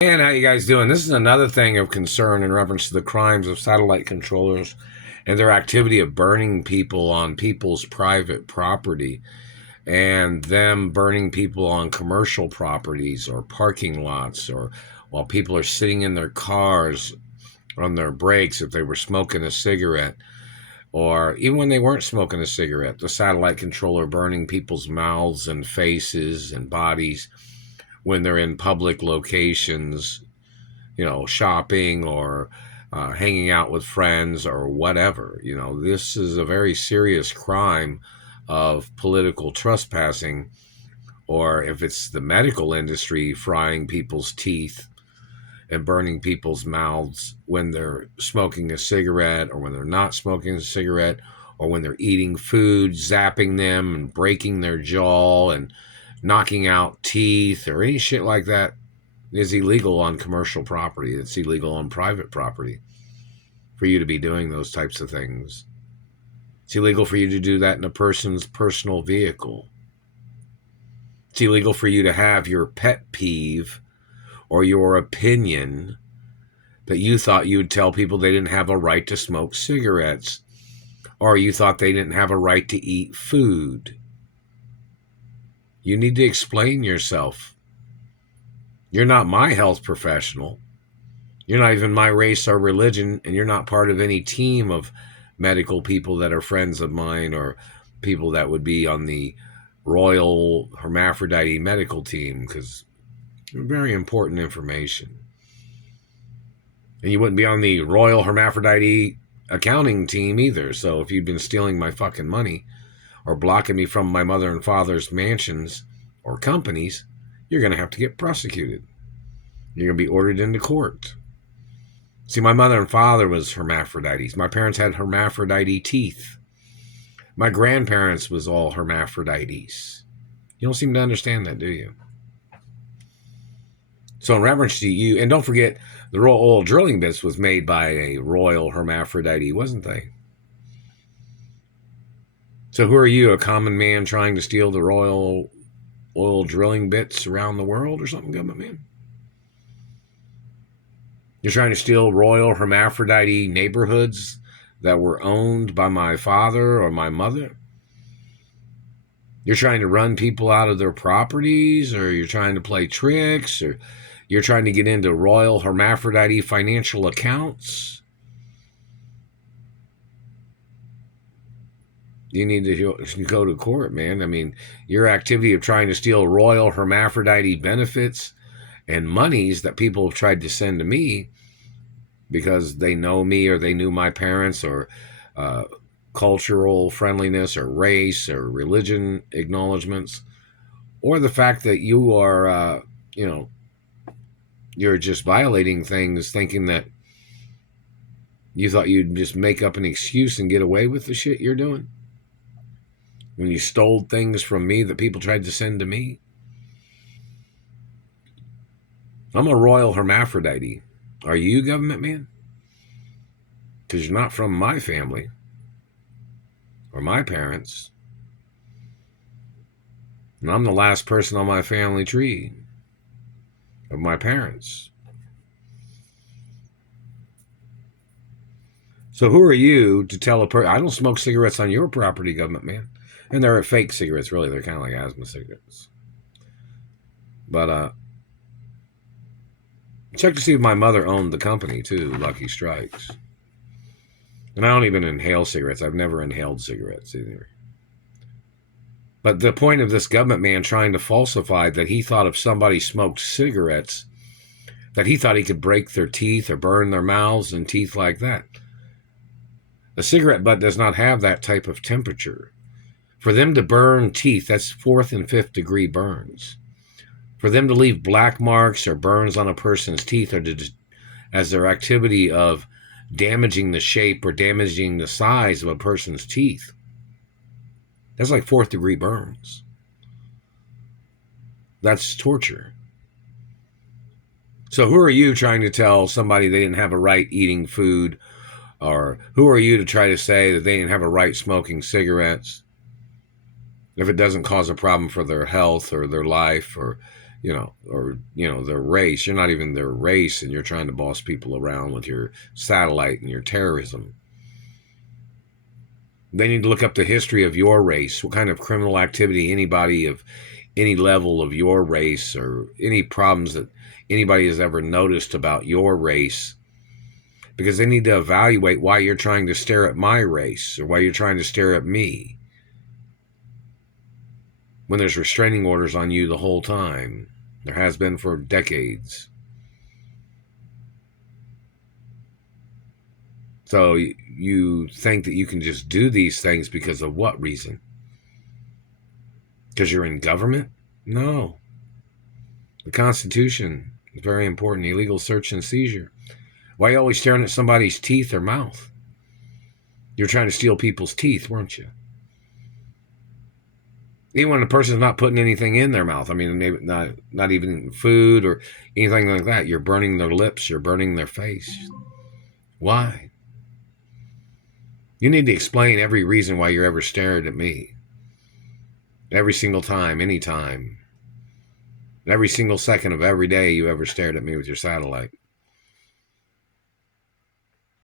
And how you guys doing? This is another thing of concern in reference to the crimes of satellite controllers and their activity of burning people on people's private property and them burning people on commercial properties or parking lots or while people are sitting in their cars on their breaks if they were smoking a cigarette or even when they weren't smoking a cigarette, the satellite controller burning people's mouths and faces and bodies when they're in public locations, shopping or hanging out with friends or whatever. This is a very serious crime of political trespassing, or if it's the medical industry, frying people's teeth and burning people's mouths when they're smoking a cigarette or when they're not smoking a cigarette or when they're eating food, zapping them and breaking their jaw and knocking out teeth or any shit like that is illegal on commercial property. It's illegal on private property for you to be doing those types of things. It's illegal for you to do that in a person's personal vehicle. It's illegal for you to have your pet peeve or your opinion that you thought you would tell people they didn't have a right to smoke cigarettes, or you thought they didn't have a right to eat food. You need to explain yourself. You're not my health professional. You're not even my race or religion, and you're not part of any team of medical people that are friends of mine or people that would be on the Royal Hermaphrodite medical team, because very important information. And you wouldn't be on the Royal Hermaphrodite accounting team either. So if you've been stealing my fucking money or blocking me from my mother and father's mansions or companies, you're going to have to get prosecuted. You're going to be ordered into court. See, my mother and father was hermaphrodites. My parents had hermaphrodite teeth. My grandparents was all hermaphrodites. You don't seem to understand that, do you? So in reference to you, and don't forget, the Royal Oil drilling bits was made by a Royal Hermaphrodite, wasn't they? So who are you, a common man trying to steal the Royal Oil drilling bits around the world or something, government man? You're trying to steal Royal Hermaphrodite neighborhoods that were owned by my father or my mother? You're trying to run people out of their properties, or you're trying to play tricks, or you're trying to get into Royal Hermaphrodite financial accounts? You need to go to court, man. I mean, your activity of trying to steal Royal Hermaphrodite benefits and monies that people have tried to send to me because they know me or they knew my parents or cultural friendliness or race or religion acknowledgments, or the fact that you are, you're just violating things thinking that you thought you'd just make up an excuse and get away with the shit you're doing when you stole things from me that people tried to send to me. I'm a Royal Hermaphrodite. Are you, government man? Because you're not from my family or my parents. And I'm the last person on my family tree of my parents. So who are you to tell a person? I don't smoke cigarettes on your property, government man. And they're fake cigarettes, really. They're kind of like asthma cigarettes. But check to see if my mother owned the company, too, Lucky Strikes. And I don't even inhale cigarettes. I've never inhaled cigarettes either. But the point of this government man trying to falsify that he thought if somebody smoked cigarettes, that he thought he could break their teeth or burn their mouths and teeth like that. A cigarette butt does not have that type of temperature. For them to burn teeth, that's 4th and 5th degree burns. For them to leave black marks or burns on a person's teeth or as their activity of damaging the shape or damaging the size of a person's teeth, that's like 4th degree burns. That's torture. So who are you trying to tell somebody they didn't have a right eating food? Or who are you to try to say that they didn't have a right smoking cigarettes if it doesn't cause a problem for their health or their life or their race. You're not even their race, and you're trying to boss people around with your satellite and your terrorism. They need to look up the history of your race, what kind of criminal activity anybody of any level of your race, or any problems that anybody has ever noticed about your race, because they need to evaluate why you're trying to stare at my race or why you're trying to stare at me when there's restraining orders on you the whole time. There has been for decades. So you think that you can just do these things because of what reason? Because you're in government? No. The Constitution is very important. Illegal search and seizure. Why are you always staring at somebody's teeth or mouth? You're trying to steal people's teeth, weren't you? Even when the person's not putting anything in their mouth. I mean, maybe not even food or anything like that. You're burning their lips. You're burning their face. Why? You need to explain every reason why you're ever staring at me. Every single time, anytime. Every single second of every day you ever stared at me with your satellite.